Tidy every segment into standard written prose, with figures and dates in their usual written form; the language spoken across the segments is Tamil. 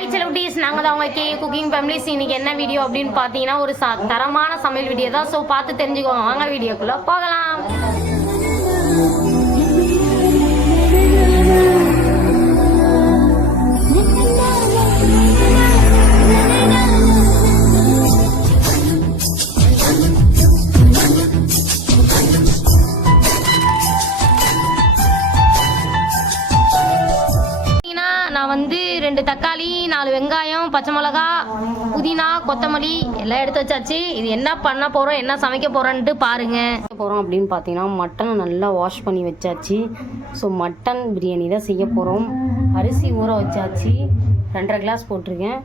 ஹாய் செலிபிரிட்டிஸ், நாங்கள் தான் உங்கள் குக்கிங் ஃபேமிலிஸ். இன்னைக்கு என்ன வீடியோ அப்படின்னு பார்த்தீங்கன்னா ஒரு தரமான சமையல் வீடியோ தான். ஸோ பார்த்து தெரிஞ்சுக்கோங்க. வாங்க வீடியோக்குள்ளே போகலாம். நான் வந்து 2 தக்காளி, 4 வெங்காயம், பச்சை மிளகா, புதினா, கொத்தமல்லி எல்லாம் எடுத்து வச்சாச்சு. இது என்ன பண்ண போகிறோம், என்ன சமைக்க போகிறோன்ட்டு பாருங்கள். போகிறோம் அப்படின்னு பார்த்தீங்கன்னா மட்டனை நல்லா வாஷ் பண்ணி வச்சாச்சு. ஸோ மட்டன் பிரியாணி தான் செய்ய போகிறோம். அரிசி ஊற வச்சாச்சு, 2.5 கிளாஸ் போட்டிருக்கேன்.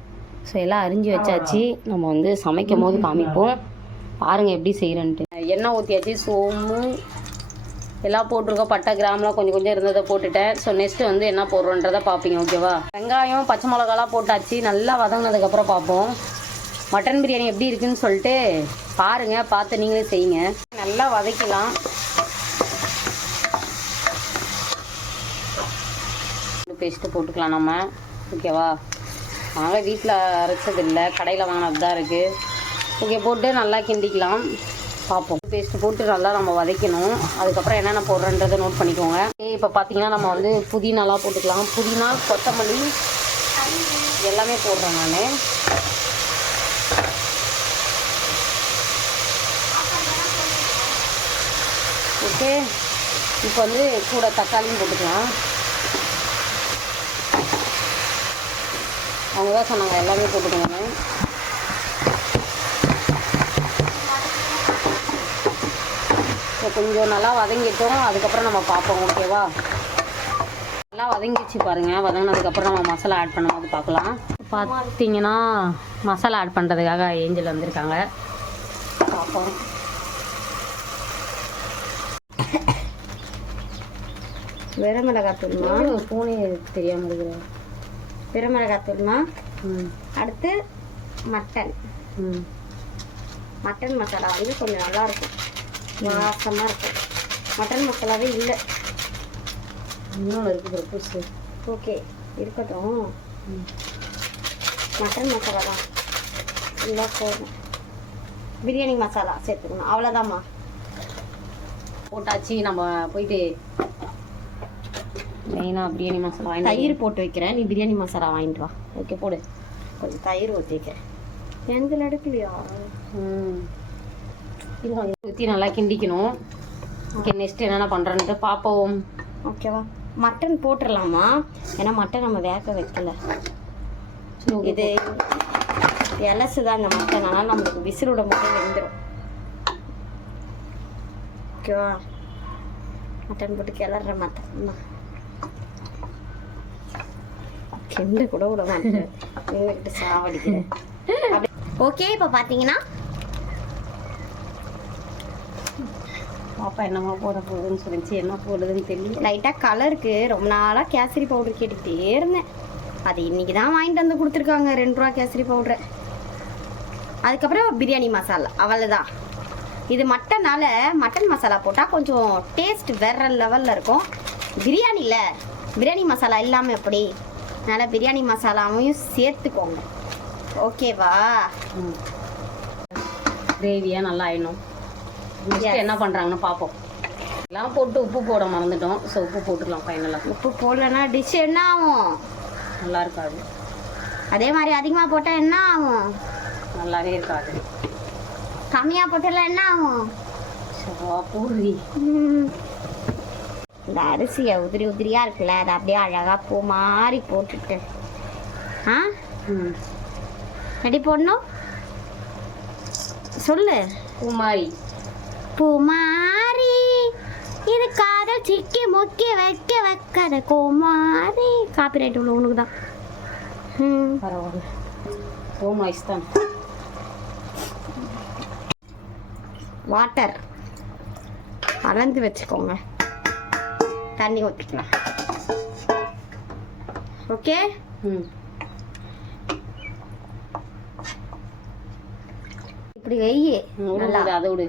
ஸோ எல்லாம் அரிஞ்சு வச்சாச்சு. நம்ம வந்து சமைக்கும் போது காமிப்போம். பாருங்கள் எப்படி செய்கிறேன்ட்டு. எண்ணெய் ஊற்றியாச்சு, சோம்பு எல்லாம் போட்டிருக்கோம். பட்டை கிராம்லாம் கொஞ்சம் கொஞ்சம் இருந்ததை போட்டுட்டேன். ஸோ நெக்ஸ்ட்டு வந்து என்ன போடுறோன்றதை பார்ப்பீங்க, ஓகேவா? வெங்காயம் பச்சை மிளகாலாம் போட்டாச்சு. நல்லா வதங்கினதுக்கப்புறம் பார்ப்போம் மட்டன் பிரியாணி எப்படி இருக்குன்னு சொல்லிட்டு பாருங்கள். பார்த்து நீங்களே செய்யுங்க. நல்லா வதக்கலாம். பேஸ்ட்டு போட்டுக்கலாம் நம்ம, ஓகேவா? நாங்கள் வீட்டில் அரைச்சதில்லை, கடையில் வாங்கினது தான் இருக்குது. ஓகே, போட்டு நல்லா கிண்டிக்கலாம். பார்ப்போம். பேஸ்ட்டு போட்டு நல்லா நம்ம வதக்கணும். அதுக்கப்புறம் என்னென்ன போடுறன்றதை நோட் பண்ணிக்கோங்க. இப்போ பார்த்தீங்கன்னா நம்ம வந்து புதினாலாம் போட்டுக்கலாம். புதினா, கொத்தமல்லி எல்லாமே போடுறேன் நான். ஓகே, இப்போ வந்து கூட தக்காளியும் போட்டுக்கலாம். அவங்க தான் சொன்னாங்க எல்லாமே போட்டுக்கோங்க. கொஞ்சம் நல்லா வதங்கிட்டோம். அதுக்கப்புறம் நம்ம பார்ப்போம், ஓகேவா? நல்லா வதங்கிச்சு பாருங்கள். வதங்கினதுக்கப்புறம் நம்ம மசாலா ஆட் பண்ணும்போது பார்க்கலாம். பார்த்தீங்கன்னா மசாலா ஆட் பண்ணுறதுக்காக ஏஞ்சல் வந்திருக்காங்க. பார்ப்போம். வெற மிளகாத்தூள்மா, பூனை தெரியாமல் இருக்கிற வெற மிளகாத்தூள்மா. அடுத்து மட்டன் மட்டன் மசாலா வந்து கொஞ்சம் நல்லாயிருக்கும், வாசமாக இருக்கும். மட்டன் மசாலாவே இல்லை, இன்னொன்று இருக்குது புதுசு. ஓகே இருக்கட்டும். மட்டன் மசாலா தான் இல்லை, போதும். பிரியாணி மசாலா சேர்த்துக்கணும், அவ்வளோதாம்மா. போட்டாச்சு. நம்ம போயிட்டு மெயினாக பிரியாணி மசாலா வாங்கி தயிர் போட்டு வைக்கிறேன். நீ பிரியாணி மசாலா வாங்கிட்டு வா. ஓகே, போடு. கொஞ்சம் தயிர் ஊற்றி வைக்கிறேன். எந்த எடுக்கலையா? ஊற்றி நல்லா கிண்டிக்கணும். ஓகே, நெக்ஸ்ட் என்னென்ன பண்ணுறேன்ட்டு பார்ப்போம், ஓகேவா? மட்டன் போட்டுடலாமா? ஏன்னா மட்டன் நம்ம வேக வைக்கல. இது இலசு தான் இந்த மட்டன், ஆனால் நம்மளுக்கு விசிலோட மட்டும் வெந்துடும், ஓகேவா? மட்டன் போட்டு கிளற மட்டன் கிண்டு கூட விட மாட்டேன், எங்ககிட்ட சாவடிக்கிறேன். ஓகே, இப்போ பார்த்தீங்கன்னா பாப்பா என்னம்மா போட போகுதுன்னு சொல்லிச்சு. என்ன போடுதுன்னு தெரியல. லைட்டாக கலருக்கு ரொம்ப நாளாக கேசரி பவுடர் கேட்டுக்கிட்டே இருந்தேன். அது இன்றைக்கி தான் வாங்கிட்டு வந்து கொடுத்துருக்காங்க, 2 ரூபா கேசரி பவுட்ரு. அதுக்கப்புறம் பிரியாணி மசாலா, அவ்வளோதான். இது மட்டனால் மட்டன் மசாலா போட்டால் கொஞ்சம் டேஸ்ட் வேற லெவலில் இருக்கும். பிரியாணி மசாலா இல்லாமல் எப்படி? அதனால் பிரியாணி மசாலாவையும் சேர்த்துக்கோங்க, ஓகேவா? கிரேவியாக நல்லா ஆயிடணும். என்ன பண்ணுறாங்கன்னு பார்ப்போம். எல்லாம் போட்டு உப்பு போட மறந்துட்டோம். ஸோ உப்பு போட்டுக்கலாம் ஃபைனலாக. உப்பு போடலன்னா டிஷ் என்ன ஆகும்? நல்லா இருக்காது. அதே மாதிரி அதிகமாக போட்டால் என்ன ஆகும்? நல்லாவே இருக்காது. கம்மியாக போட்டால் என்ன ஆகும்? பூரி. இந்த அரிசியை உதிரி உதிரியாக இருக்குல்ல, அதை அப்படியே அழகாக பூ மாதிரி போட்டுட்டு எப்படி போடணும் சொல்லு? பூமாரி இது காதல் சிக்கி முக்கி வைக்காத கோமாரி. காப்பிரைட் உள்ள உனக்கு தான். பரவாயில்ல, ஹோம் வாய்ஸ் தான். வாட்டர் அளந்து வச்சுக்கோங்க, தண்ணி ஊற்றிக்கலாம், ஓகே? இப்படி வெய்யே நல்லா அதோடு.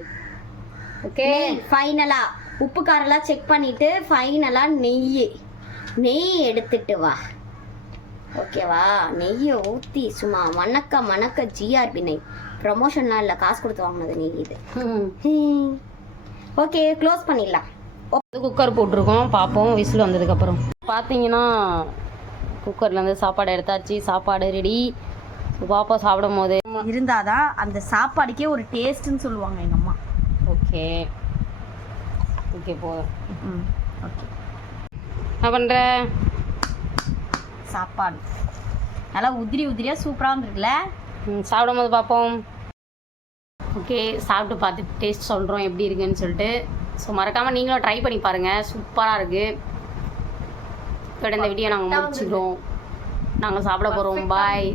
ஓகே, ஃபைனலா உப்பு காரெல்லாம் செக் பண்ணிட்டு ஃபைனலா நெய் எடுத்துட்டு வா. ஓகேவா? நெய்யை ஊற்றி சும்மா மணக்க ஜிஆர்பி நெய். ப்ரொமோஷன்லாம் இல்லை, காசு கொடுத்து வாங்கினது நெய் இது. ஓகே, க்ளோஸ் பண்ணிடலாம். குக்கர் போட்டிருக்கோம், பார்ப்போம் விசில் வந்ததுக்கப்புறம். பார்த்தீங்கன்னா குக்கர்லேருந்து சாப்பாடு எடுத்தாச்சு, சாப்பாடு ரெடி. பாப்பா சாப்பிடும் போது இருந்தாதான் அந்த சாப்பாடுக்கே ஒரு டேஸ்ட்டுன்னு சொல்லுவாங்க எங்கள் அம்மா. ஓகே ஓகே போதும். ஓகே, என்ன பண்ணுற? சாப்பாடு நல்லா உதிரியாக சூப்பராக வந்துருக்குல்ல. சாப்பிடும் போது பார்ப்போம். ஓகே, சாப்பிட்டு பார்த்துட்டு டேஸ்ட் சொல்கிறோம் எப்படி இருக்குன்னு சொல்லிட்டு. ஸோ மறக்காமல் நீங்களும் ட்ரை பண்ணி பாருங்கள், சூப்பராக இருக்குது. இதோட இந்த வீடியோ நாங்கள் முடிச்சுக்கிறோம். நாங்கள் சாப்பிட போகிறோம். பாய்.